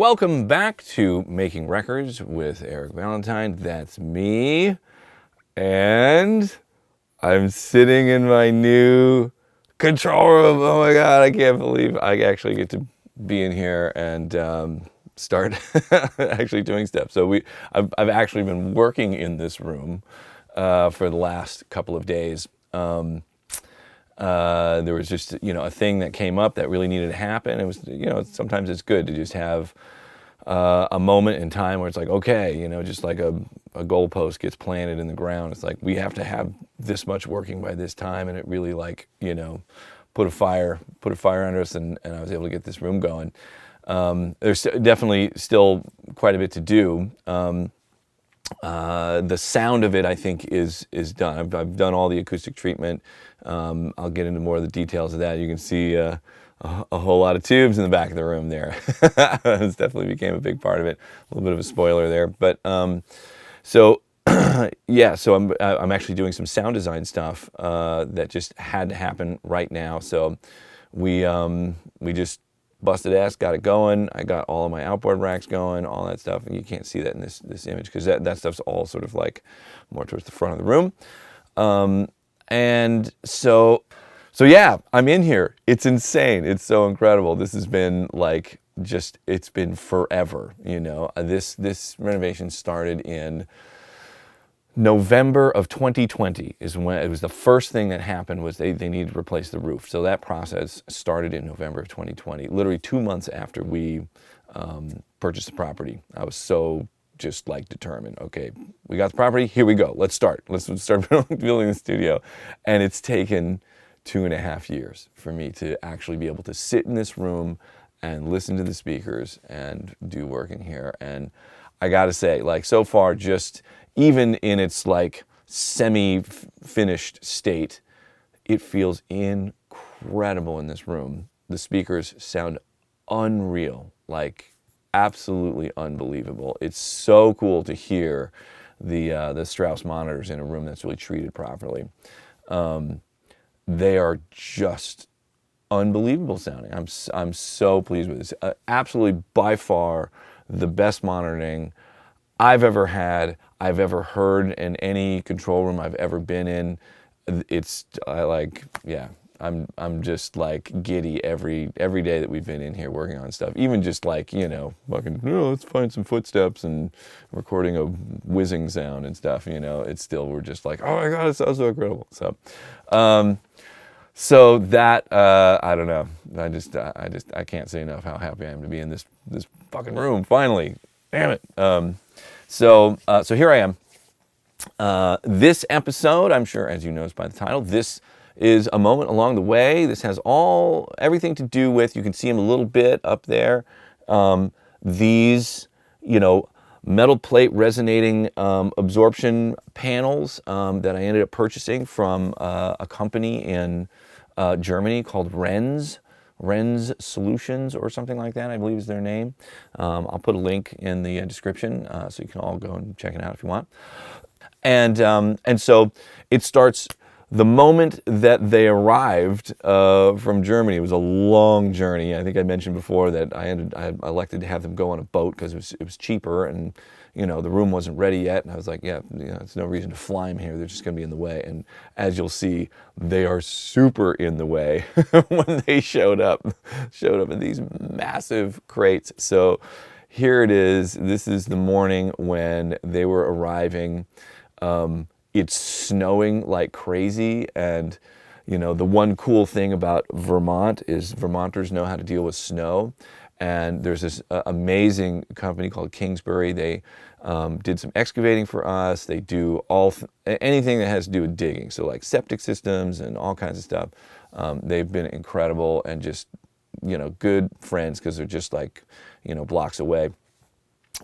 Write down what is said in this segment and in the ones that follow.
Welcome back to Making Records with Eric Valentine. That's me. And I'm sitting in my new control room. Oh my God, I can't believe I actually get to be in here and start actually doing stuff. So I've actually been working in this room for the last couple of days. There was just, a thing that came up that really needed to happen. It was, sometimes it's good to just have a moment in time where it's like, okay, just like a goalpost gets planted in the ground. It's like, we have to have this much working by this time. And it really put a fire under us, and I was able to get this room going. There's definitely still quite a bit to do. The sound of it, I think, is done. I've done all the acoustic treatment. I'll get into more of the details of that. You can see a whole lot of tubes in the back of the room there. It's definitely became a big part of it. A little bit of a spoiler there, but so yeah. So I'm actually doing some sound design stuff that just had to happen right now. So we just busted ass, got it going. I got all of my outboard racks going, all that stuff. And you can't see that in this image because that stuff's all sort of like more towards the front of the room. And so yeah, I'm in here. It's insane. It's so incredible. This has been like it's been forever. This renovation started in November of 2020 is when it was the first thing that happened. Was they needed to replace the roof. So that process started in November of 2020, literally 2 months after we purchased the property. I was so just like determined. Okay, we got the property, here we go. Let's start building the studio. And it's taken 2.5 years for me to actually be able to sit in this room and listen to the speakers and do work in here. And I gotta say, like, so far, just even in its like semi-finished state, it feels incredible in this room. The speakers sound unreal, like absolutely unbelievable. It's so cool to hear the Strauss monitors in a room that's really treated properly. They are just unbelievable sounding. I'm so pleased with this. Absolutely, by far, the best monitoring I've ever had, I've ever heard in any control room I've ever been in. I'm just like giddy every day that we've been in here working on stuff. Even just like, let's find some footsteps and recording a whizzing sound and stuff, it's still, we're just like, oh my God, it sounds so incredible. So that, I don't know. I can't say enough how happy I am to be in this fucking room, finally. Damn it. So here I am. This episode, I'm sure, as you noticed by the title, this is a moment along the way. This has everything to do with, you can see them a little bit up there. These, metal plate resonating absorption panels that I ended up purchasing from a company in Germany called Renz Solutions or something like that, I believe is their name. I'll put a link in the description so you can all go and check it out if you want. And so it starts the moment that they arrived from Germany. It was a long journey. I think I mentioned before that I elected to have them go on a boat because it was cheaper, and the room wasn't ready yet. And I was like, it's no reason to fly them here. They're just going to be in the way. And as you'll see, they are super in the way when they showed up in these massive crates. So here it is. This is the morning when they were arriving. It's snowing like crazy, and the one cool thing about Vermont is Vermonters know how to deal with snow. And there's this amazing company called Kingsbury. They did some excavating for us. They do anything that has to do with digging, so like septic systems and all kinds of stuff. They've been incredible and just good friends because they're just like blocks away.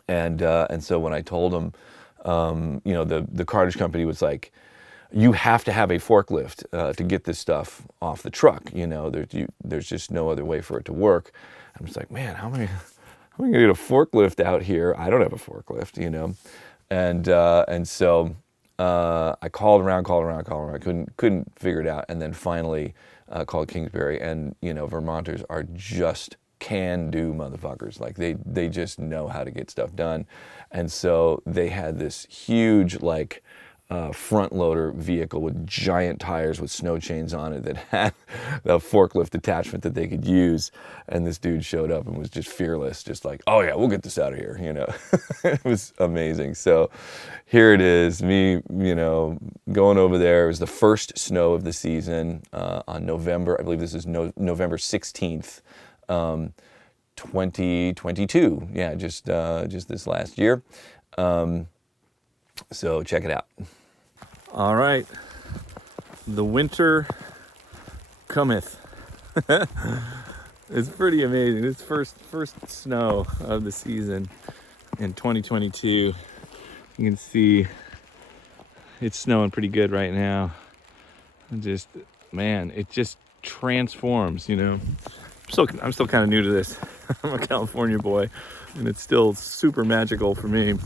And so when I told them, the cartage company was like, you have to have a forklift to get this stuff off the truck. There's just no other way for it to work. I'm just like, man, how am I gonna get a forklift out here? I don't have a forklift, and so I called around, couldn't figure it out, and then finally called Kingsbury, and Vermonters are just can-do motherfuckers. Like they just know how to get stuff done. And so they had this huge like front loader vehicle with giant tires with snow chains on it that had the forklift attachment that they could use. And this dude showed up and was just fearless, just like, oh yeah, we'll get this out of here, you know. It was amazing. So here it is, me, you know, going over there. It was the first snow of the season on November, I believe this is November 16th, 2022. Yeah, just this last year. So check it out. All right, the winter cometh. It's pretty amazing. It's first snow of the season in 2022. You can see it's snowing pretty good right now. Just, man, it just transforms, you know. I'm still kind of new to this. I'm a California boy, and it's still super magical for me.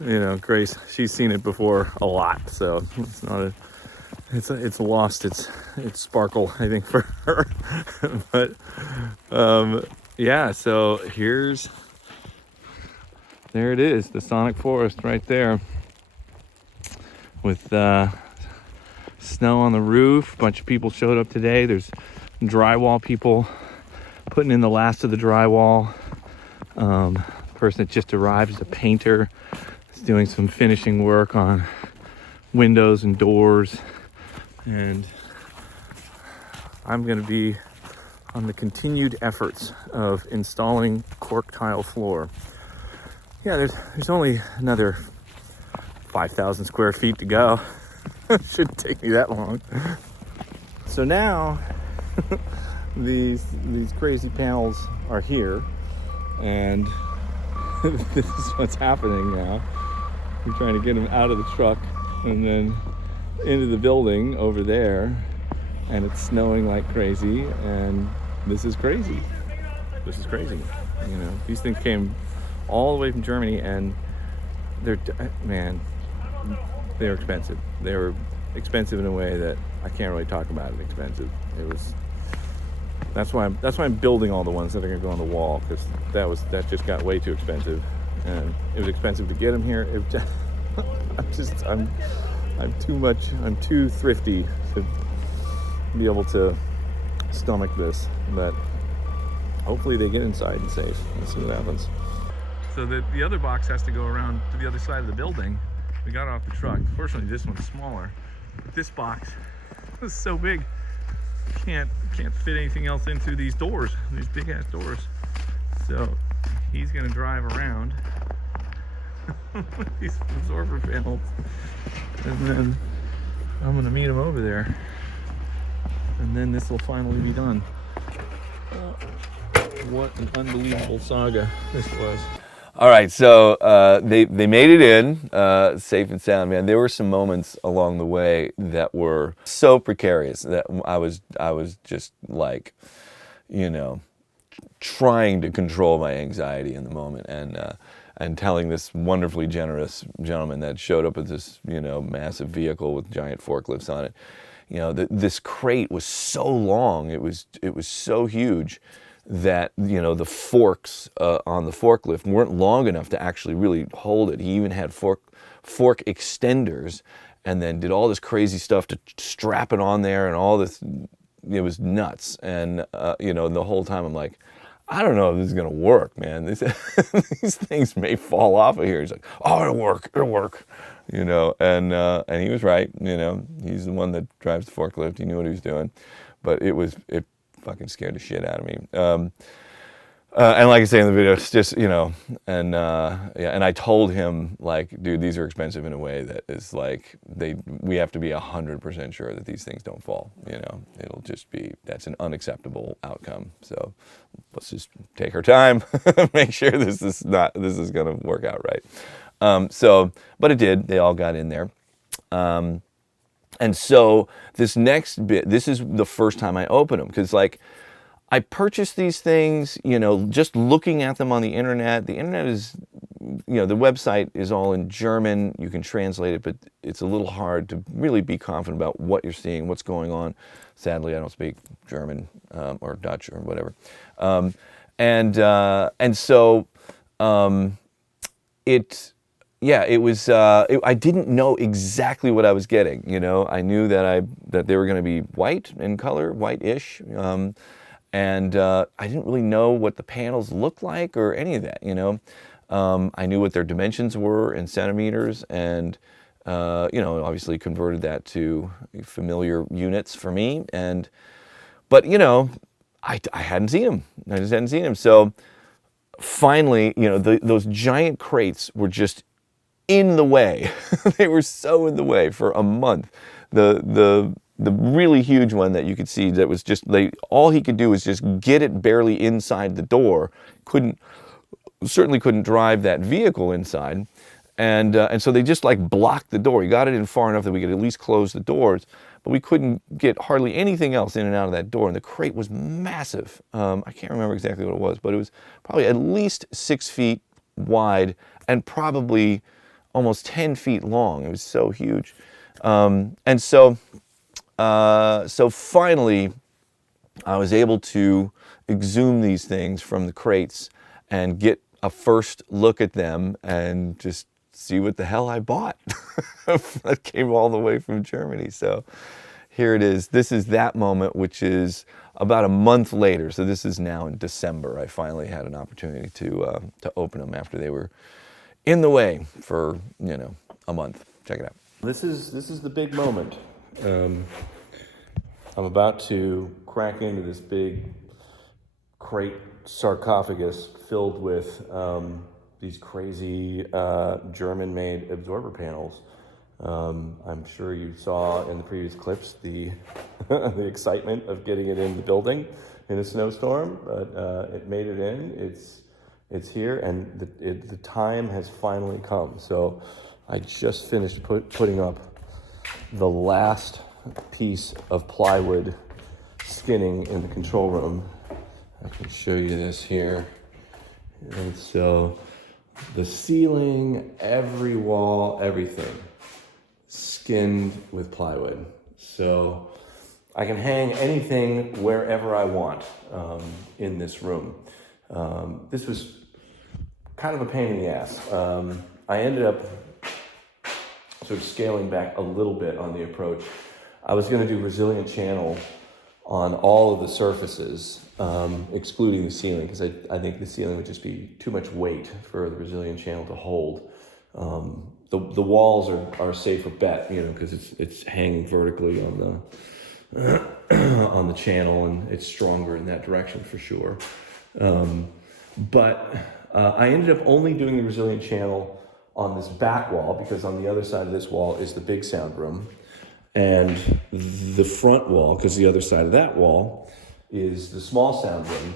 You know, Grace, she's seen it before a lot, so it's not it's lost its sparkle, I think, for her. But yeah, so there it is, the Sonic Forest right there, with snow on the roof. A bunch of people showed up today. There's drywall people putting in the last of the drywall. Person that just arrived is a painter. Doing some finishing work on windows and doors, and I'm going to be on the continued efforts of installing cork tile floor. Yeah, there's only another 5,000 square feet to go. Shouldn't take me that long. So now these crazy panels are here, and this is what's happening now. We're trying to get them out of the truck and then into the building over there, and it's snowing like crazy, and this is crazy. This is crazy. You know, these things came all the way from Germany, and they're expensive. They were expensive in a way that I can't really talk about it. Expensive. That's why I'm building all the ones that are gonna go on the wall, because that just got way too expensive. And it was expensive to get them here. I'm too thrifty to be able to stomach this, but hopefully they get inside and safe. Let's see what happens. So the other box has to go around to the other side of the building. We got off the truck. Fortunately, this one's smaller. But this box is so big, can't fit anything else in through these doors, these big ass doors. So he's gonna drive around with these absorber panels, and then I'm gonna meet him over there, and then this will finally be done. What an unbelievable saga this was. All right, so they made it in safe and sound, man. There were some moments along the way that were so precarious that I was just like, you know, trying to control my anxiety in the moment, and telling this wonderfully generous gentleman that showed up with this, you know, massive vehicle with giant forklifts on it, you know, this crate was so long, it was so huge that, you know, the forks on the forklift weren't long enough to actually really hold it. He even had fork extenders, and then did all this crazy stuff to strap it on there, and all this. It was nuts. And you know, the whole time I'm like, I don't know if this is gonna work, man. These things may fall off of here. He's like, oh, it'll work, you know. And he was right. You know, he's the one that drives the forklift. He knew what he was doing, but it fucking scared the shit out of me. And like I say in the video, it's just, you know, and yeah, and I told him, like, dude, these are expensive in a way that is like, we have to be 100% sure that these things don't fall. You know, it'll just be, that's an unacceptable outcome. So let's just take our time, make sure this is gonna work out right. So, but it did. They all got in there. And so this next bit, this is the first time I open them, because like, I purchased these things, you know, just looking at them on the internet. The internet is, you know, the website is all in German. You can translate it, but it's a little hard to really be confident about what you're seeing, what's going on. Sadly, I don't speak German or Dutch or whatever. And so it was. I didn't know exactly what I was getting. You know, I knew that they were going to be white in color, white-ish, and I didn't really know what the panels looked like or any of that. You know, I knew what their dimensions were in centimeters, and obviously converted that to familiar units for me. But I hadn't seen them. I just hadn't seen them. So finally, those giant crates were just in the way. They were so in the way for a month. The really huge one that you could see, that was just, all he could do was just get it barely inside the door. Certainly couldn't drive that vehicle inside. And so they just blocked the door. He got it in far enough that we could at least close the doors, but we couldn't get hardly anything else in and out of that door. And the crate was massive. I can't remember exactly what it was, but it was probably at least 6 feet wide and probably almost 10 feet long. It was so huge. So finally, I was able to exhume these things from the crates and get a first look at them and just see what the hell I bought. That came all the way from Germany. So here it is. This is that moment, which is about a month later. So this is now in December. I finally had an opportunity to open them after they were in the way for a month. Check it out. This is the big moment. I'm about to crack into this big crate sarcophagus filled with these crazy German-made absorber panels. I'm sure you saw in the previous clips the the excitement of getting it in the building in a snowstorm, but it made it in. It's here, and the time has finally come. So I just finished putting up the last piece of plywood skinning in the control room. I can show you this here. And so the ceiling, every wall, everything skinned with plywood. So I can hang anything wherever I want in this room. This was kind of a pain in the ass. I ended up sort of scaling back a little bit on the approach. I was going to do resilient channel on all of the surfaces, excluding the ceiling, because I think the ceiling would just be too much weight for the resilient channel to hold. The walls are a safer bet, because it's hanging vertically on the on the channel, and it's stronger in that direction for sure. But I ended up only doing the resilient channel on this back wall, because on the other side of this wall is the big sound room, and the front wall, because the other side of that wall is the small sound room.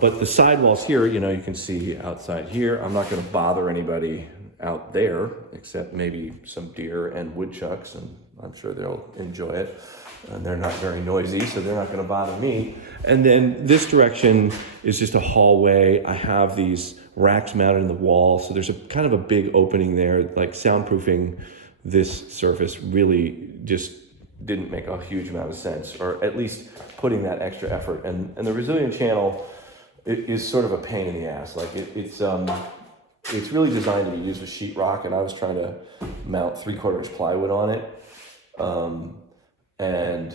But the side walls here, you can see outside here. I'm not going to bother anybody out there, except maybe some deer and woodchucks, and I'm sure they'll enjoy it. And they're not very noisy, so they're not going to bother me. And then this direction is just a hallway. I have these racks mounted in the wall, so there's a kind of a big opening there. Like soundproofing this surface really just didn't make a huge amount of sense, or at least putting that extra effort. And the resilient channel, it is sort of a pain in the ass. Like it's really designed to be used with sheetrock, and I was trying to mount 3/4 plywood on it. And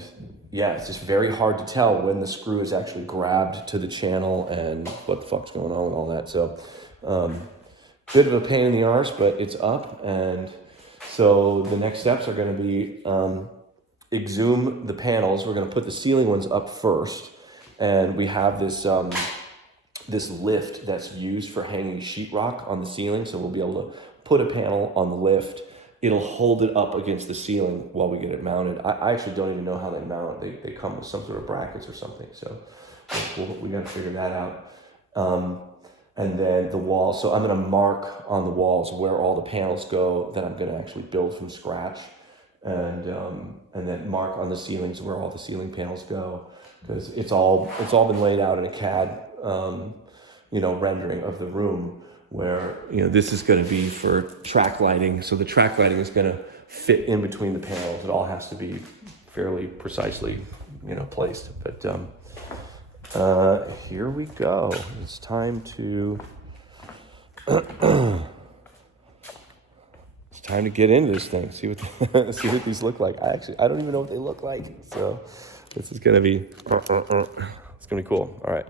yeah, it's just very hard to tell when the screw is actually grabbed to the channel and what the fuck's going on and all that. So, bit of a pain in the arse, but it's up. And so the next steps are going to be exhume the panels. We're going to put the ceiling ones up first, and we have this this lift that's used for hanging sheetrock on the ceiling. So we'll be able to put a panel on the lift. It'll hold it up against the ceiling while we get it mounted. I actually don't even know how they mount it. They come with some sort of brackets or something. So we got to figure that out. And then the walls. So I'm going to mark on the walls where all the panels go that I'm going to actually build from scratch. And then mark on the ceilings where all the ceiling panels go. Because it's all been laid out in a CAD, rendering of the room, where this is going to be for track lighting. So the track lighting is going to fit in between the panels. It all has to be fairly precisely placed. But Here we go. It's time to get into this thing. See what see what these look like. I don't even know what they look like. So this is gonna be it's gonna be cool. All right.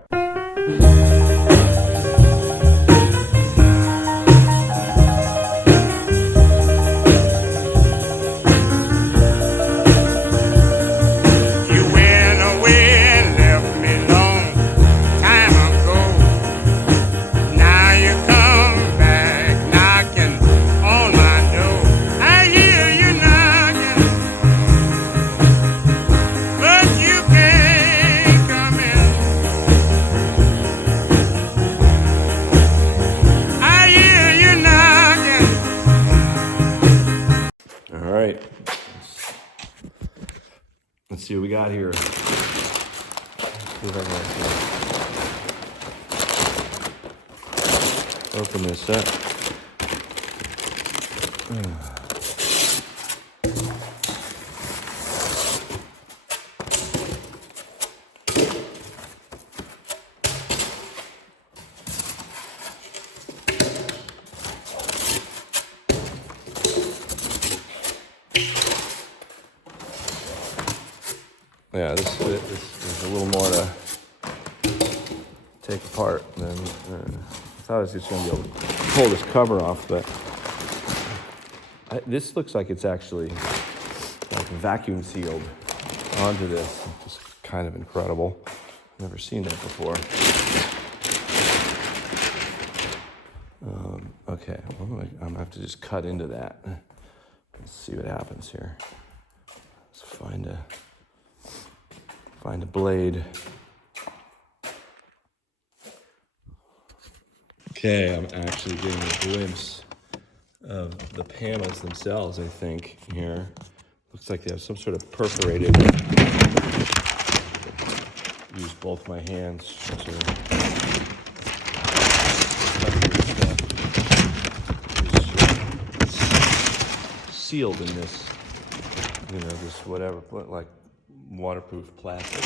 Let's see what we got here. Open this up. Yeah, this is a little more to take apart than I thought I was just going to be able to pull this cover off, but this looks like it's actually like vacuum sealed onto this. It's just kind of incredible. Never seen that before. Okay, well, I'm going to have to just cut into that. Let's see what happens here. Let's find a blade. Okay, I'm actually getting a glimpse of the panels themselves, I think, here. Looks like they have some sort of perforated. Use both my hands to sealed in this, this whatever, like waterproof plastic.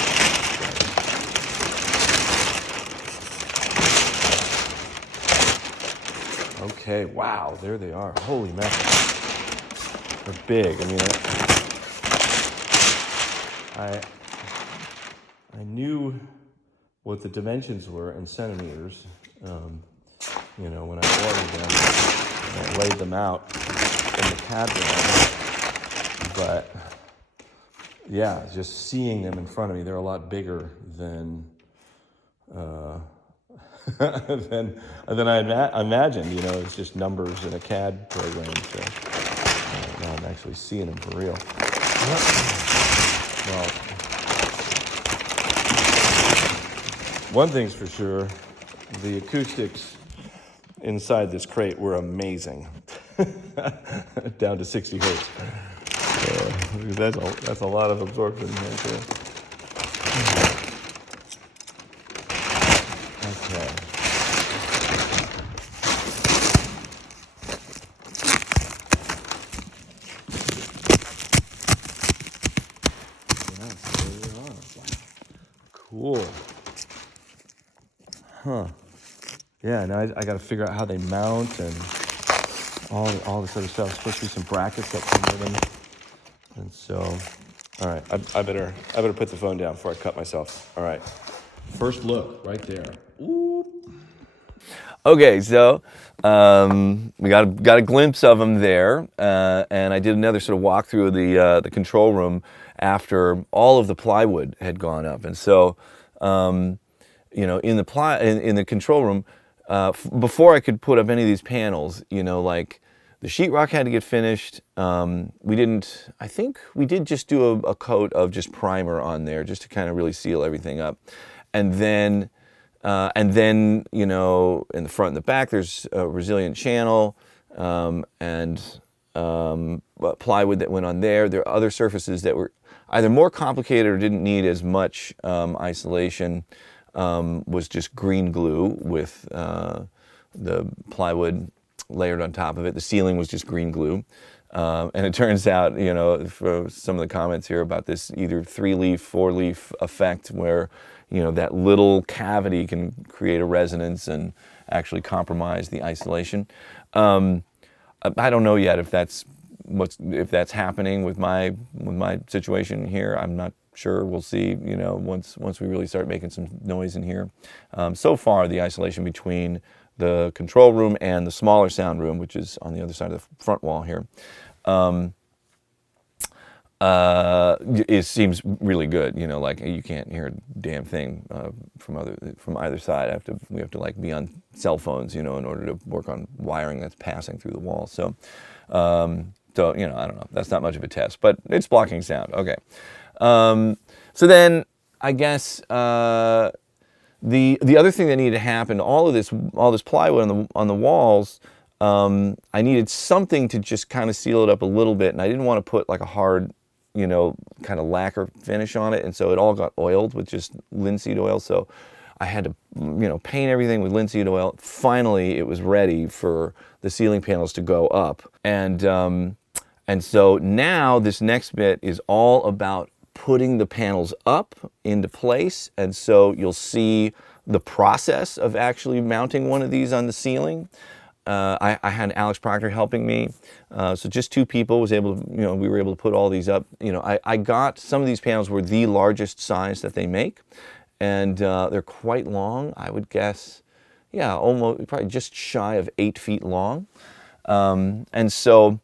Okay, wow, there they are. Holy mackerel. They're big. I mean, I knew what the dimensions were in centimeters, when I ordered them, and I laid them out in the CAD drawing, but yeah, just seeing them in front of me, they're a lot bigger than than I imagined. It's just numbers in a CAD program. So now I'm actually seeing them for real. Well, one thing's for sure, the acoustics inside this crate were amazing. Down to 60 hertz. That's a lot of absorption right there. Okay. Yes, there we are. Wow. Cool. Huh. Yeah, now I got to figure out how they mount and all this other stuff. Supposed to be some brackets that come with them. And so, all right, I better put the phone down before I cut myself. All right, first look right there. Ooh. Okay, so we got a glimpse of them there, and I did another sort of walkthrough of the control room after all of the plywood had gone up, and so in the control room before I could put up any of these panels, like. The sheetrock had to get finished. I think we did just do a coat of just primer on there just to kind of really seal everything up. And then, in the front and the back, there's a resilient channel and plywood that went on there. There are other surfaces that were either more complicated or didn't need as much isolation. Was just green glue with the plywood layered on top of it. The ceiling was just green glue. And it turns out, you know, for some of the comments here about this either 3-leaf, 4-leaf effect where, you know, that little cavity can create a resonance and actually compromise the isolation. I don't know yet if that's happening with my situation here. I'm not sure. We'll see, you know, once we really start making some noise in here. So far, the isolation between the control room and the smaller sound room, which is on the other side of the front wall here, it seems really good. You know, like you can't hear a damn thing from either side. We have to like be on cell phones, you know, in order to work on wiring that's passing through the wall. So, you know, I don't know. That's not much of a test, but it's blocking sound. Okay. So then I guess the other thing that needed to happen, all this plywood on the walls, I needed something to just kind of seal it up a little bit, and I didn't want to put like a hard, you know, kind of lacquer finish on it, and so it all got oiled with just linseed oil. So I had to, you know, paint everything with linseed oil. Finally, it was ready for the ceiling panels to go up, and so now this next bit is all about putting the panels up into place. And so you'll see the process of actually mounting one of these on the ceiling. I had Alex Proctor helping me. So just 2 people was able to, you know, we were able to put all these up. You know, I got some of these panels were the largest size that they make. And they're quite long, I would guess. Yeah, almost probably just shy of 8 feet long. And so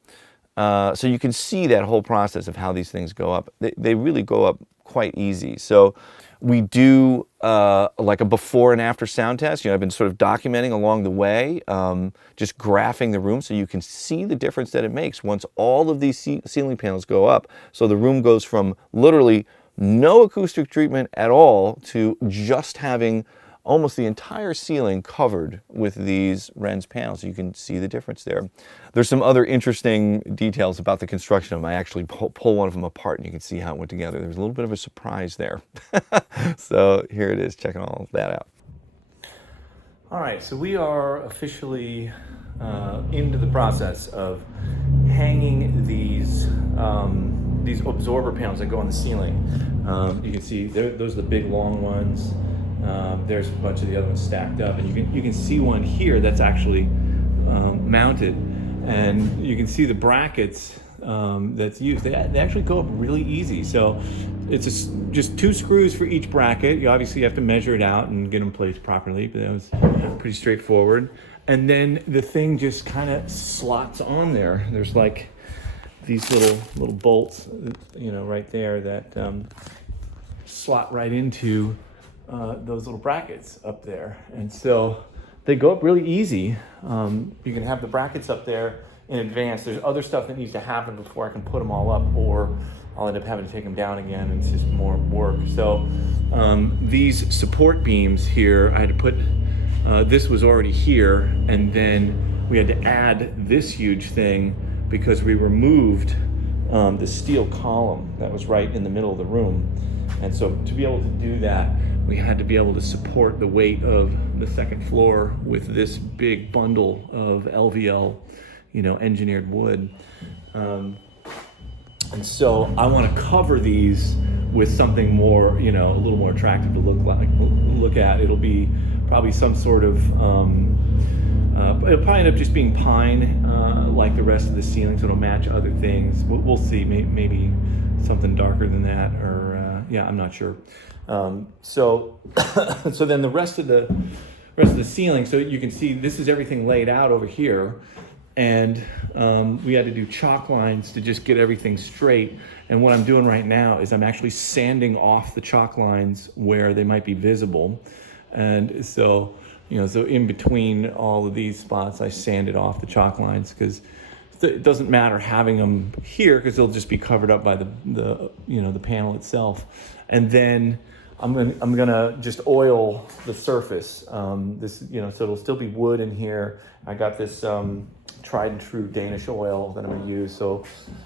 you can see that whole process of how these things go up. They really go up quite easy. So we do like a before and after sound test. You know, I've been sort of documenting along the way, just graphing the room so you can see the difference that it makes once all of these ceiling panels go up. So the room goes from literally no acoustic treatment at all to just having almost the entire ceiling covered with these Renz panels. You can see the difference there. There's some other interesting details about the construction of them. I actually pull one of them apart and you can see how it went together. There's a little bit of a surprise there. So here it is, checking all of that out. All right, so we are officially into the process of hanging these absorber panels that go on the ceiling. You can see those are the big long ones. There's a bunch of the other ones stacked up, and you can see one here that's actually mounted, and you can see the brackets that's used. They actually go up really easy. So it's just 2 screws for each bracket. You obviously have to measure it out and get them placed properly, but that was pretty straightforward. And then the thing just kind of slots on there. There's like these little bolts, you know, right there that slot right into those little brackets up there. And so they go up really easy. You can have the brackets up there in advance. There's other stuff that needs to happen before I can put them all up, or I'll end up having to take them down again, and it's just more work. So these support beams here, I had to put, this was already here, and then we had to add this huge thing because we removed the steel column that was right in the middle of the room. And so to be able to do that, we had to be able to support the weight of the second floor with this big bundle of LVL, you know, engineered wood. And so I want to cover these with something more, you know, a little more attractive to look at. It'll be probably some sort of, it'll probably end up just being pine, like the rest of the ceiling, so it'll match other things. We'll see, maybe something darker than that, or yeah, I'm not sure. So then the rest of the ceiling, so you can see this is everything laid out over here, and we had to do chalk lines to just get everything straight. And what I'm doing right now is I'm actually sanding off the chalk lines where they might be visible. And so, you know, so in between all of these spots, I sanded off the chalk lines because it doesn't matter having them here because they'll just be covered up by the you know, the panel itself. And then I'm gonna just oil the surface. This, you know, so it'll still be wood in here. I got this tried and true Danish oil that I'm gonna use, so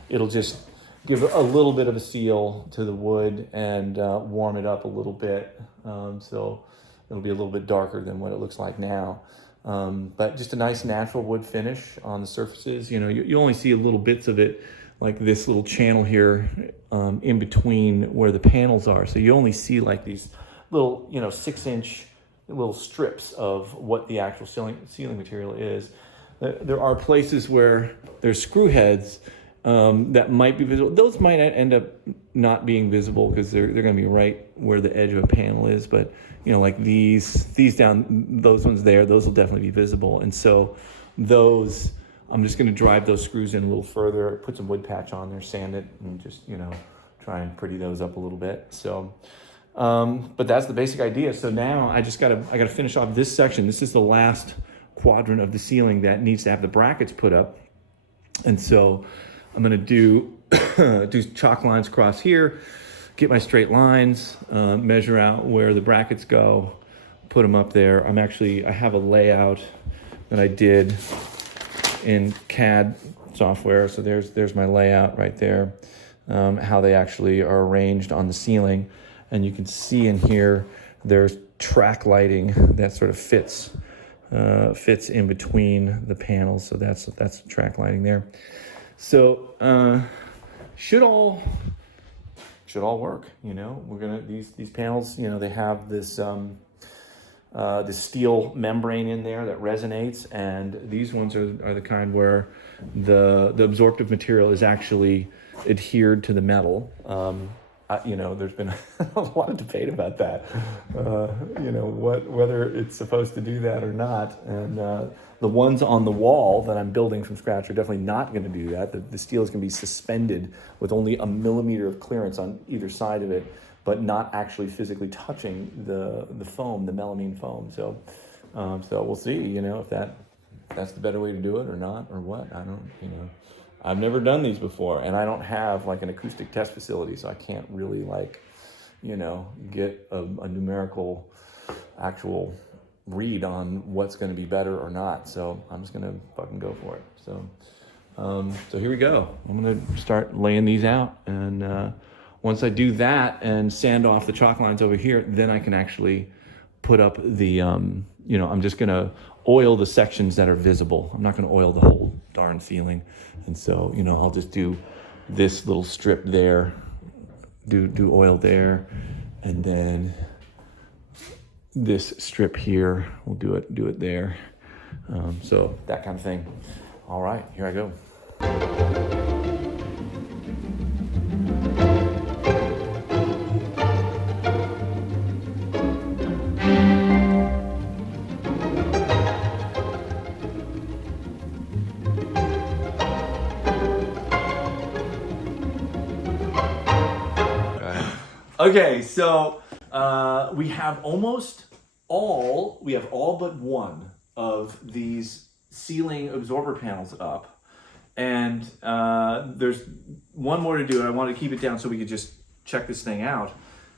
it'll just give a little bit of a seal to the wood and warm it up a little bit. So it'll be a little bit darker than what it looks like now. But just a nice natural wood finish on the surfaces. You only see little bits of it, like this little channel here in between where the panels are. So you only see like these little, 6-inch little strips of what the actual ceiling material is. There are places where there's screw heads that might be visible. Those might end up not being visible because they're going to be right where the edge of a panel is. But like these down, those ones there, those will definitely be visible. And so those, I'm just going to drive those screws in a little further, put some wood patch on there, sand it, and just try and pretty those up a little bit. So, but that's the basic idea. So now I gotta finish off this section. This is the last quadrant of the ceiling that needs to have the brackets put up. And so I'm gonna do chalk lines across here, get my straight lines, measure out where the brackets go, put them up there. I have a layout that I did in CAD software. So there's my layout right there, how they actually are arranged on the ceiling. And you can see in here, there's track lighting that sort of fits in between the panels. So that's track lighting there. So should all work. We're gonna these panels. They have this steel membrane in there that resonates, and these ones are the kind where the absorptive material is actually adhered to the metal. There's been a lot of debate about that, whether it's supposed to do that or not. And the ones on the wall that I'm building from scratch are definitely not going to do that. The steel is going to be suspended with only a millimeter of clearance on either side of it, but not actually physically touching the foam, the melamine foam. So we'll see, if that's the better way to do it or not, or what. I don't, I've never done these before, and I don't have like an acoustic test facility, so I can't really get a numerical actual read on what's going to be better or not. So I'm just going to fucking go for it. So here we go. I'm going to start laying these out, and once I do that and sand off the chalk lines over here, then I can actually put up the I'm just going to oil the sections that are visible. I'm not going to oil the whole darn ceiling. And so, I'll just do this little strip there, do oil there, and then this strip here, we'll do it there. So that kind of thing. All right, here I go. Okay, so we have all but one of these ceiling absorber panels up, and there's one more to do, and I want to keep it down so we could just check this thing out.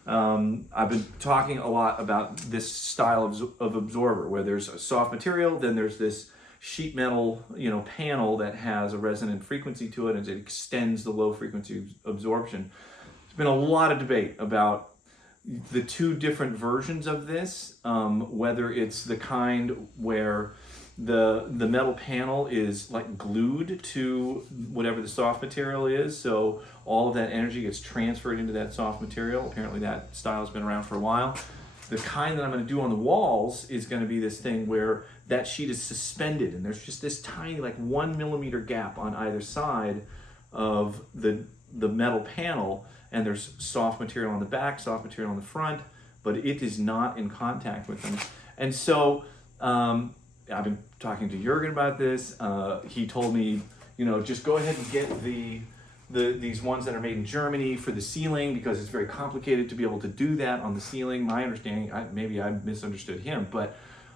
I've been talking a lot about this style of absorber, where there's a soft material, then there's this sheet metal, panel that has a resonant frequency to it, and it extends the low frequency absorption. Been a lot of debate about the two different versions of this, whether it's the kind where the metal panel is like glued to whatever the soft material is, so all of that energy gets transferred into that soft material. Apparently that style has been around for a while. The kind that I'm going to do on the walls is going to be this thing where that sheet is suspended, and there's just this tiny, like 1 millimeter gap on either side of the metal panel, and there's soft material on the back, soft material on the front, but it is not in contact with them. And so I've been talking to Jürgen about this. He told me, just go ahead and get these ones that are made in Germany for the ceiling, because it's very complicated to be able to do that on the ceiling. My understanding, maybe I misunderstood him, but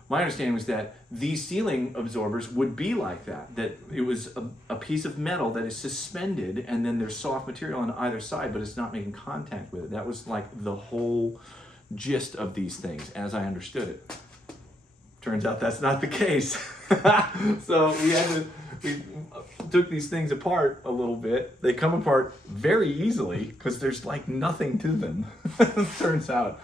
my understanding was that these ceiling absorbers would be like that it was a piece of metal that is suspended, and then there's soft material on either side, but it's not making contact with it. That was like the whole gist of these things, as I understood it. Turns out that's not the case. So we had we took these things apart a little bit. They come apart very easily because there's like nothing to them, it turns out.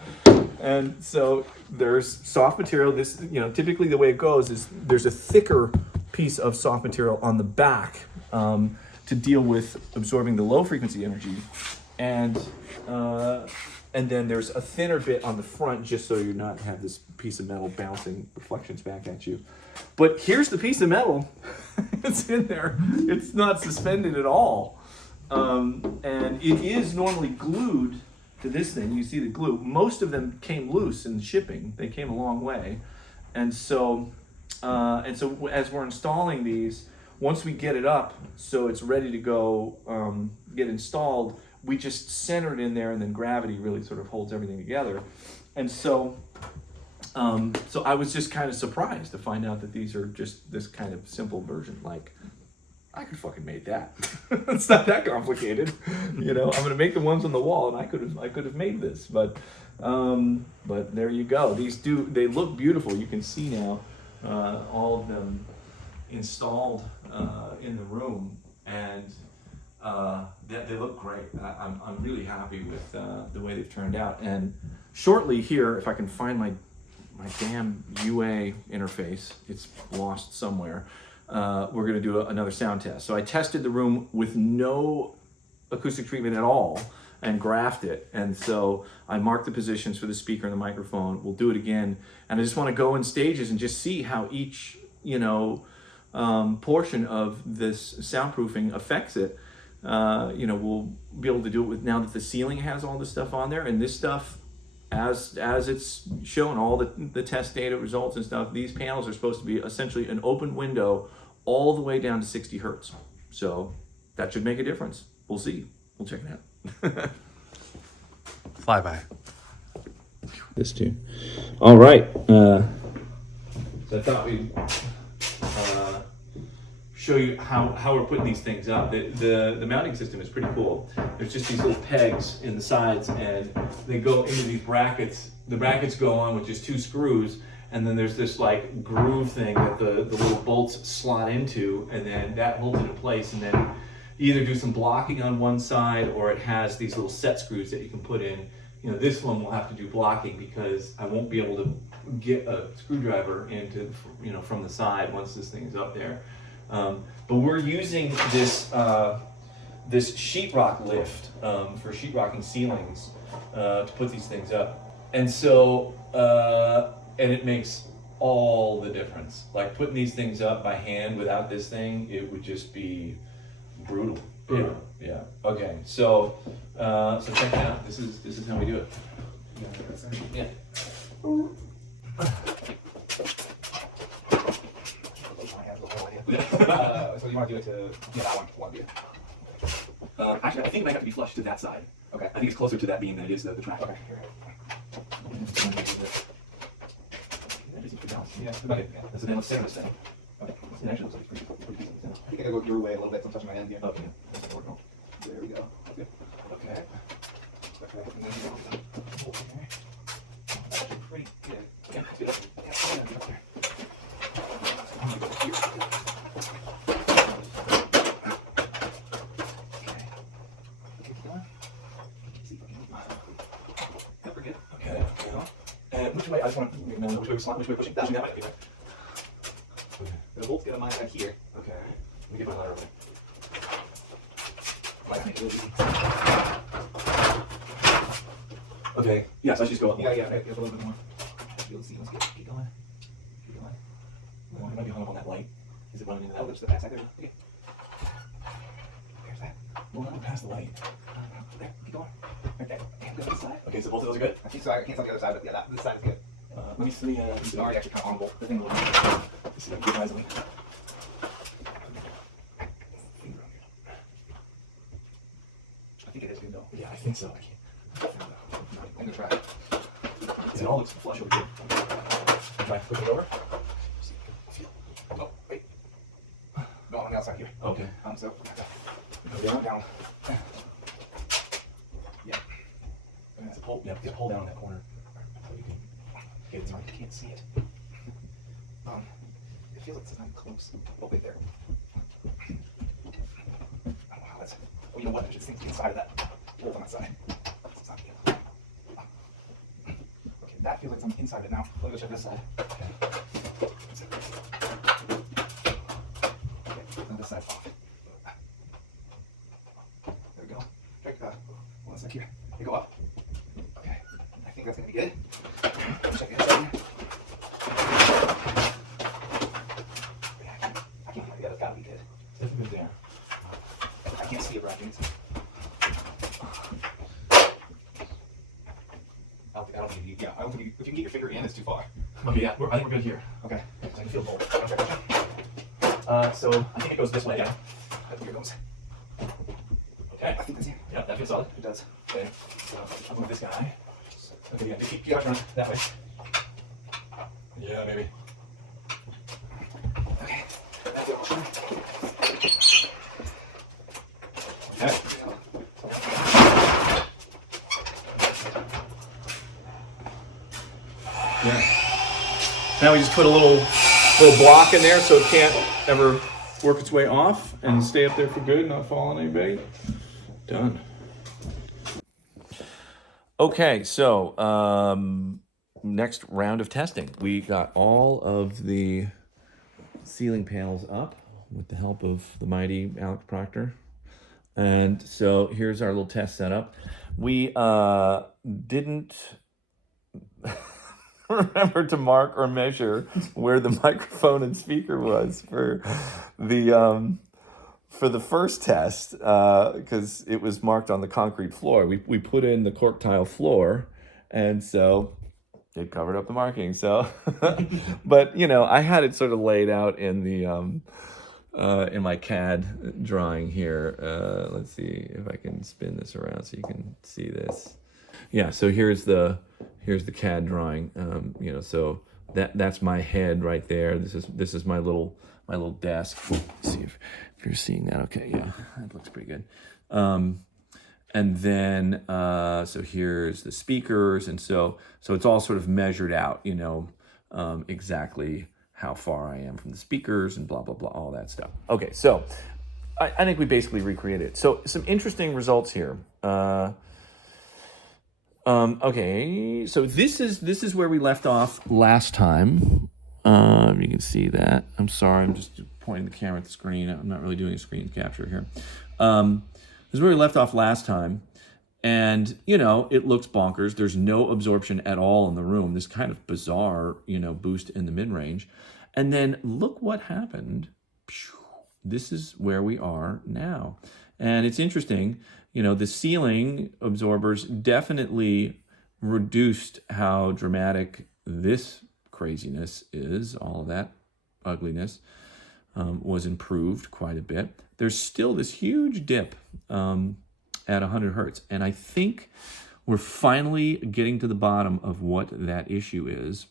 And so there's soft material. This, typically the way it goes is there's a thicker piece of soft material on the back to deal with absorbing the low frequency energy, and then there's a thinner bit on the front just so you're not have this piece of metal bouncing reflections back at you. But here's the piece of metal. It's in there. It's not suspended at all, and it is normally glued to this thing. You see the glue. Most of them came loose in shipping. They came a long way, and so as we're installing these, once we get it up so it's ready to go get installed, we just center it in there, and then gravity really sort of holds everything together. And so I was just kind of surprised to find out that these are just this kind of simple version. Like, I could fucking make that. It's not that complicated, I'm gonna make the ones on the wall, and I could have made this, but there you go. They look beautiful. You can see now all of them installed in the room, and they look great. I'm really happy with the way they've turned out. And shortly here, if I can find my damn UA interface, it's lost somewhere, we're going to do another sound test. So I tested the room with no acoustic treatment at all and graphed it. And so I marked the positions for the speaker and the microphone. We'll do it again. And I just want to go in stages and just see how each, portion of this soundproofing affects it. We'll be able to do it with, now that the ceiling has all this stuff on there, and this stuff, as it's shown, all the test data results and stuff, these panels are supposed to be essentially an open window all the way down to 60 hertz. So that should make a difference. We'll see. We'll check it out. Flyby. This too. All right. So I thought we'd show you how we're putting these things up. The mounting system is pretty cool. There's just these little pegs in the sides, and they go into these brackets. The brackets go on with just 2 screws, and then there's this like groove thing that the little bolts slot into, and then that holds it in place. And then you either do some blocking on one side, or it has these little set screws that you can put in. This one will have to do blocking because I won't be able to get a screwdriver into, from the side once this thing is up there. But we're using this this sheetrock lift for sheetrocking ceilings to put these things up, and so and it makes all the difference. Like, putting these things up by hand without this thing, it would just be brutal. Yeah. Okay. So check it out. This is how we do it. Yeah. So you want to do it to that one beam? Actually, I think it might have to be flush to that side. Okay. I think it's closer to that beam than it is to the track. Okay. Yeah. Okay. So then let's center this thing. Okay. It actually looks like it's pretty decent center. I think I go your way a little bit, so I'm touching my hand here. Okay. There we go. Okay. Okay. Okay. And then you go. Okay. That's actually pretty good. Yeah, let's do that. Okay. And which way? I just want to know which way we're sliding, which way we're pushing. That might be right. The bolt's gonna mine right here. Okay. Let me get my ladder over. Might make it a little easy. Okay. Yeah, so I should just go up. Yeah, okay, a little bit more. You'll see. Let's keep going. Keep going. It might be hung up on that light. Is it running into Oh, that? there's the backside there. Okay. There's that. Well, not past the light. There. Keep going. Okay. Okay, go to this side. Okay, so both of those are good? I think so. I can't tell the other side, but yeah, this side is good. Let me see. It's already actually kind of on the bolt. The thing will let's see if I can get eyes on it. I think it is good though. Yeah, I think so. I can't. I'm gonna try. It all looks flush over here. Try to push it over. Oh, wait. No, on the outside here. Okay. So Go down. down. Yeah. It's a pull. Yeah, just pull down in that corner. So you can get it. I can't see it. It feels like it's not close. Oh, wait there. you know what? I should think inside of that bolt on that side. It's not good. Okay, that feels like it's on the inside of it now. Let me go check this side. Okay. Now this side's off. There we go. Check one sec here. They go up. Okay. I think that's gonna be good. Check the inside here. I can't. Yeah, that's gotta be good. It's good there. I can't see it, Brad. I don't think you. Yeah, I don't think you. If you can get your finger in, it's too far. Okay, yeah, I think we're good here. Okay. So I can feel both. Okay. So I think it goes this way. Yeah. Here it goes. Okay. I think that's it. Yeah, that feels solid. It does. Okay. So I'll move this guy. Okay, yeah, just keep Yeah. that way. Yeah, maybe. Okay. That's it. Okay. Yeah. Now we just put a little block in there so it can't ever work its way off and stay up there for good, not fall on anybody. Done. Okay, so next round of testing. We got all of the ceiling panels up with the help of the mighty Alex Proctor. And so here's our little test setup. We didn't remember to mark or measure where the microphone and speaker was for the first test because it was marked on the concrete floor. We put in the cork tile floor, and so it covered up the marking. So, but you know, I had it sort of laid out in the in my CAD drawing here. Let's see if I can spin this around so you can see this. Yeah, so here's the CAD drawing. You know, so that's my head right there. This is my little desk. Let's see if you're seeing that. Okay, yeah, that looks pretty good. And then so here's the speakers, and so it's all sort of measured out. You know, exactly how far I am from the speakers and blah blah blah, all that stuff. Okay, so I think we basically recreated it. So some interesting results here. Okay, so this is where we left off last time. You can see that. I'm sorry, I'm just pointing the camera at the screen. I'm not really doing a screen capture here. This is where we left off last time. And, you know, it looks bonkers. There's no absorption at all in the room. This kind of bizarre, you know, boost in the mid-range. And then look what happened. This is where we are now. And it's interesting, you know, the ceiling absorbers definitely reduced how dramatic this craziness is. All of that ugliness was improved quite a bit. There's still this huge dip at 100 hertz. And I think we're finally getting to the bottom of what that issue is.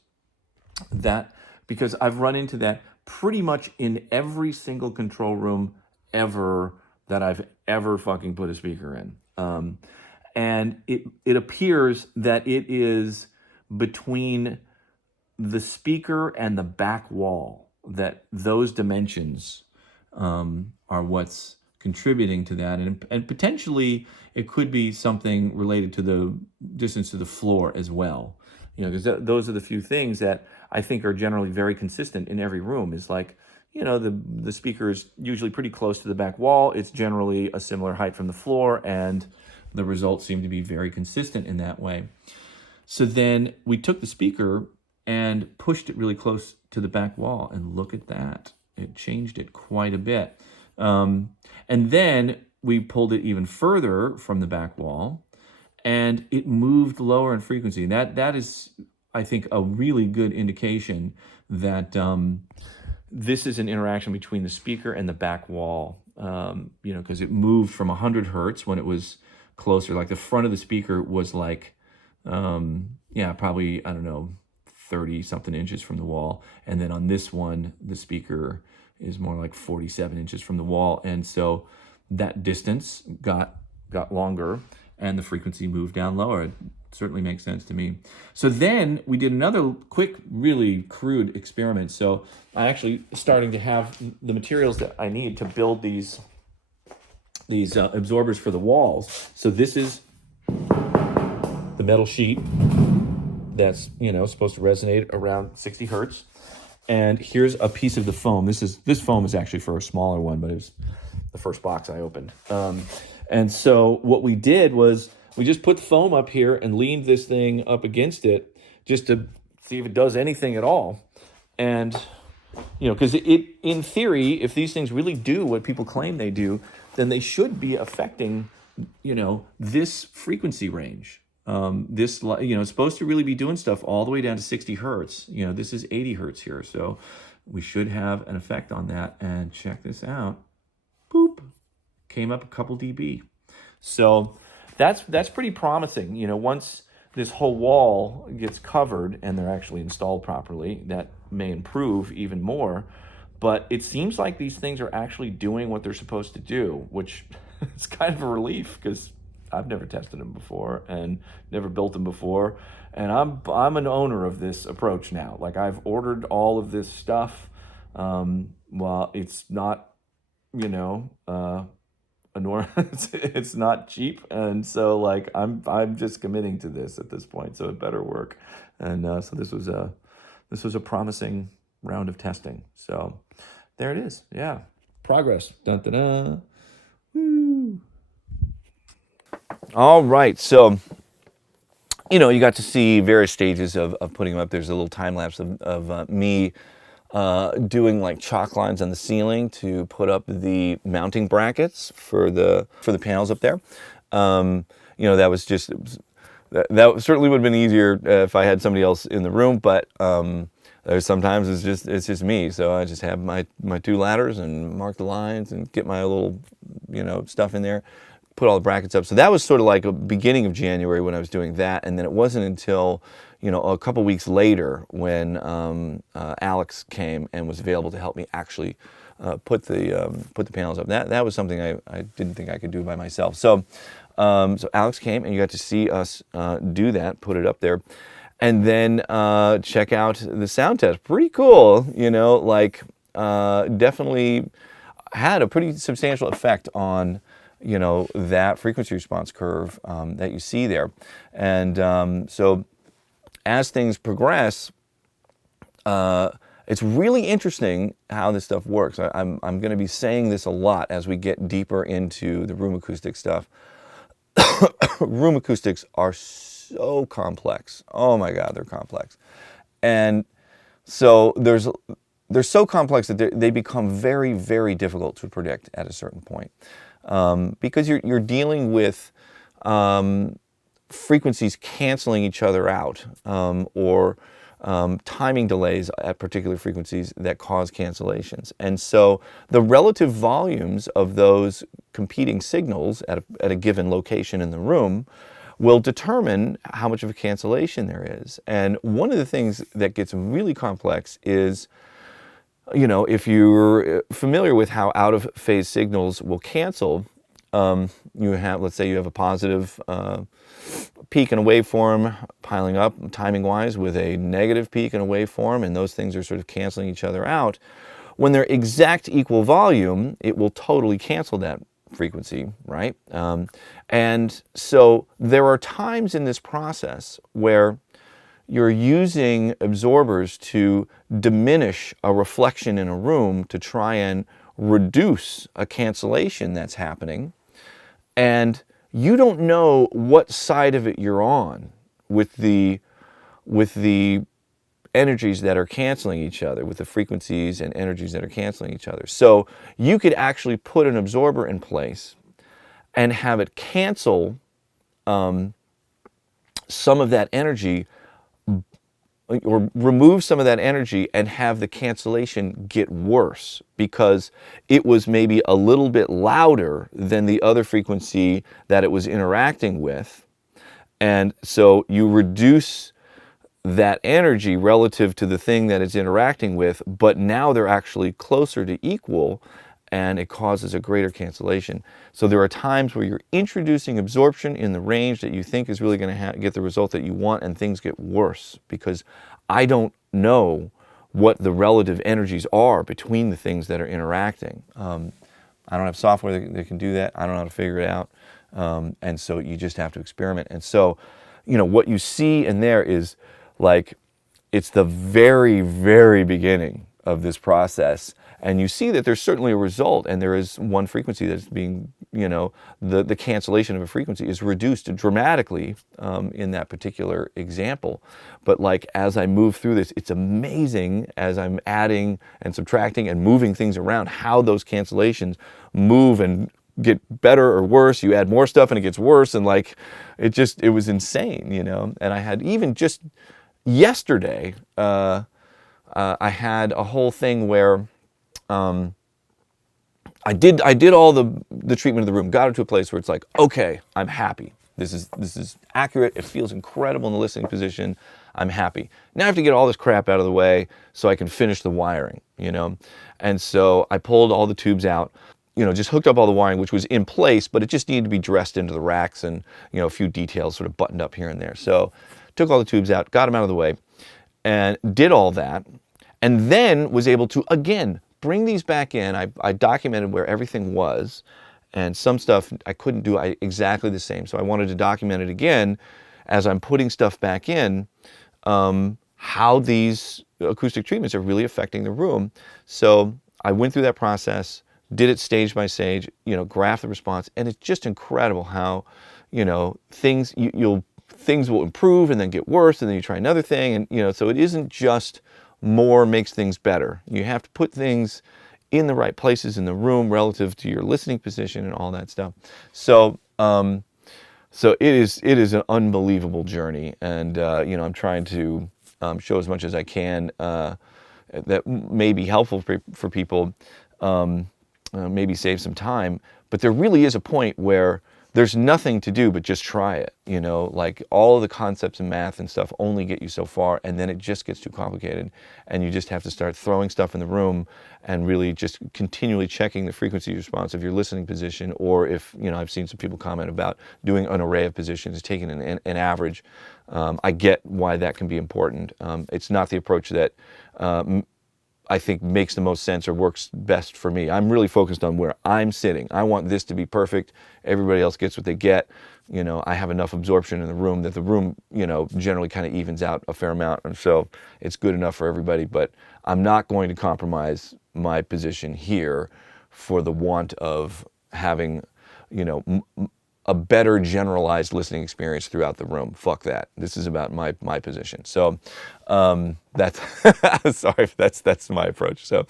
That, because I've run into that pretty much in every single control room ever that I've ever fucking put a speaker in. And it appears that it is between the speaker and the back wall, that those dimensions are what's contributing to that. And potentially it could be something related to the distance to the floor as well. You know, because those are the few things that I think are generally very consistent in every room. Is like, you know, the speaker is usually pretty close to the back wall. It's generally a similar height from the floor, and the results seem to be very consistent in that way. So then we took the speaker and pushed it really close to the back wall, and look at that. It changed it quite a bit. And then we pulled it even further from the back wall, and it moved lower in frequency. That is, I think, a really good indication that this is an interaction between the speaker and the back wall. You know, because it moved from 100 hertz when it was closer. Like the front of the speaker was like, yeah, probably, I don't know, 30 something inches from the wall. And then on this one, the speaker is more like 47 inches from the wall. And so that distance got longer and the frequency moved down lower. It certainly makes sense to me. So then we did another quick, really crude experiment. So I actually starting to have the materials that I need to build these absorbers for the walls. So this is the metal sheet that's supposed to resonate around 60 hertz. And here's a piece of the foam. This foam is actually for a smaller one, but it was the first box I opened. And so what we did was we just put the foam up here and leaned this thing up against it just to see if it does anything at all. And because in theory, if these things really do what people claim they do, then they should be affecting this frequency range. It's supposed to really be doing stuff all the way down to 60 hertz. This is 80 hertz here. So we should have an effect on that. And check this out. Boop. Came up a couple dB. So that's pretty promising. Once this whole wall gets covered and they're actually installed properly, that may improve even more. But it seems like these things are actually doing what they're supposed to do, which is kind of a relief because I've never tested them before and never built them before. And I'm an owner of this approach now. Like, I've ordered all of this stuff. Well, it's not, it's not cheap. And so like, I'm just committing to this at this point. So it better work. And so this was a promising round of testing. So there it is. Yeah. Progress. Dun, dun, dun. Woo. All right, so you got to see various stages of putting them up. There's a little time lapse of me doing like chalk lines on the ceiling to put up the mounting brackets for the panels up there. That was just that certainly would have been easier if I had somebody else in the room, but there's sometimes it's just me. So I just have my two ladders and mark the lines and get my little stuff in there. Put all the brackets up. So that was sort of like a beginning of January when I was doing that. And then it wasn't until, a couple weeks later when Alex came and was available to help me actually put the panels up. That was something I didn't think I could do by myself. So Alex came and you got to see us do that, put it up there. And then check out the sound test. Pretty cool, definitely had a pretty substantial effect on that frequency response curve that you see there. And so as things progress, it's really interesting how this stuff works. I'm going to be saying this a lot as we get deeper into the room acoustic stuff. Room acoustics are so complex. Oh my God, they're complex. And so they're so complex that they become very, very difficult to predict at a certain point. Because you're dealing with frequencies canceling each other out, or timing delays at particular frequencies that cause cancellations. And so the relative volumes of those competing signals at a given location in the room will determine how much of a cancellation there is. And one of the things that gets really complex is, if you're familiar with how out-of-phase signals will cancel, let's say you have a positive peak in a waveform piling up timing-wise with a negative peak in a waveform, and those things are sort of canceling each other out. When they're exact equal volume, it will totally cancel that frequency, right? And so there are times in this process where you're using absorbers to diminish a reflection in a room to try and reduce a cancellation that's happening. And you don't know what side of it you're on with the energies that are canceling each other, with the frequencies and energies that are canceling each other. So you could actually put an absorber in place and have it cancel some of that energy, or remove some of that energy and have the cancellation get worse because it was maybe a little bit louder than the other frequency that it was interacting with. And so you reduce that energy relative to the thing that it's interacting with, but now they're actually closer to equal, and it causes a greater cancellation. So there are times where you're introducing absorption in the range that you think is really going to get the result that you want, and things get worse because I don't know what the relative energies are between the things that are interacting. I don't have software that can do that. I don't know how to figure it out. And so you just have to experiment. And so, what you see in there is like, it's the very, very beginning of this process. And you see that there's certainly a result, and there is one frequency that's being, the cancellation of a frequency is reduced dramatically in that particular example. But like, as I move through this, it's amazing as I'm adding and subtracting and moving things around, how those cancellations move and get better or worse. You add more stuff and it gets worse. And like, it was insane, And I had even just yesterday, I had a whole thing where I did all the treatment of the room, got it to a place where it's like, okay, I'm happy. This is accurate. It feels incredible in the listening position. I'm happy. Now I have to get all this crap out of the way so I can finish the wiring, And so I pulled all the tubes out, just hooked up all the wiring, which was in place, but it just needed to be dressed into the racks and, a few details sort of buttoned up here and there. So took all the tubes out, got them out of the way, and did all that, and then was able to, again, bring these back in. I documented where everything was, and some stuff I couldn't do exactly the same. So I wanted to document it again as I'm putting stuff back in, how these acoustic treatments are really affecting the room. So I went through that process, did it stage by stage, graph the response, and it's just incredible how, things things will improve and then get worse, and then you try another thing, and so it isn't just more makes things better. You have to put things in the right places in the room relative to your listening position and all that stuff. So so it is an unbelievable journey, and I'm trying to show as much as I can that may be helpful for people, maybe save some time. But there really is a point where there's nothing to do but just try it. Like, all of the concepts in math and stuff only get you so far, and then it just gets too complicated, and you just have to start throwing stuff in the room and really just continually checking the frequency response of your listening position. Or if, I've seen some people comment about doing an array of positions, taking an average. I get why that can be important. It's not the approach that I think makes the most sense or works best for me. I'm really focused on where I'm sitting. I want this to be perfect. Everybody else gets what they get. I have enough absorption in the room that the room, generally kind of evens out a fair amount. And so it's good enough for everybody, but I'm not going to compromise my position here for the want of having, a better generalized listening experience throughout the room. Fuck that. This is about my position. So that's sorry, that's my approach. So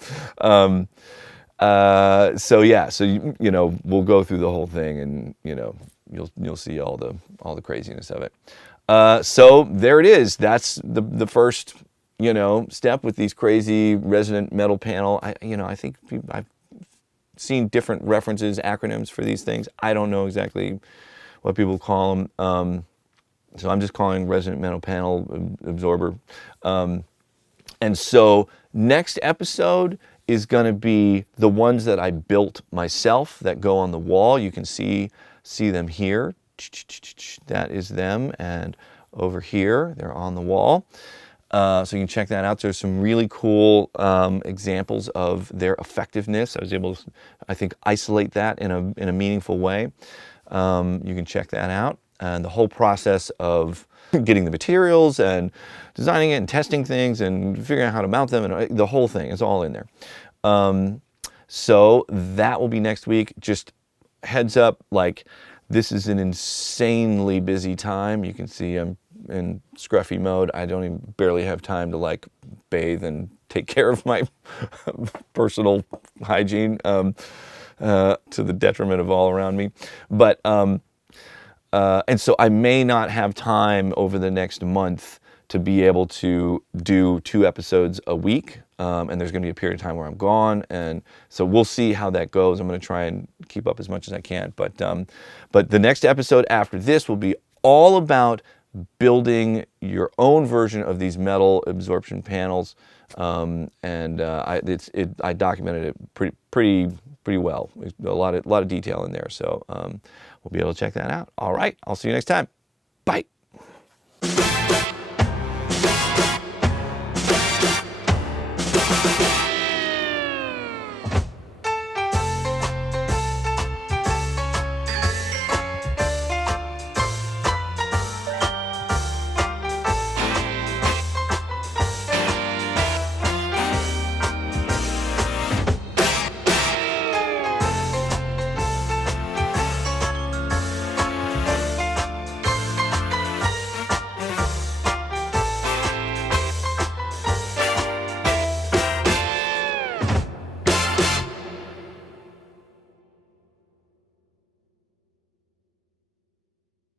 yeah. So we'll go through the whole thing, and you'll see all the craziness of it. So there it is. That's the first step with these crazy resonant metal panel. I think I've seen different references, acronyms for these things. I don't know exactly what people call them. So I'm just calling resonant metal panel absorber. And so next episode is going to be the ones that I built myself that go on the wall. You can see them here. That is them. And over here, they're on the wall. So you can check that out. There's some really cool examples of their effectiveness. I was able to, I think, isolate that in a meaningful way. You can check that out. And the whole process of getting the materials and designing it and testing things and figuring out how to mount them, and the whole thing is all in there. So that will be next week. Just heads up, like, this is an insanely busy time. You can see I'm in scruffy mode. I don't even barely have time to like bathe and take care of my personal hygiene to the detriment of all around me. But and so I may not have time over the next month to be able to do 2 episodes a week. And there's going to be a period of time where I'm gone, and so we'll see how that goes. I'm going to try and keep up as much as I can. But the next episode after this will be all about building your own version of these metal absorption panels, and I documented it pretty well. There's a lot of detail in there, so we'll be able to check that out. All right, I'll see you next time. Bye.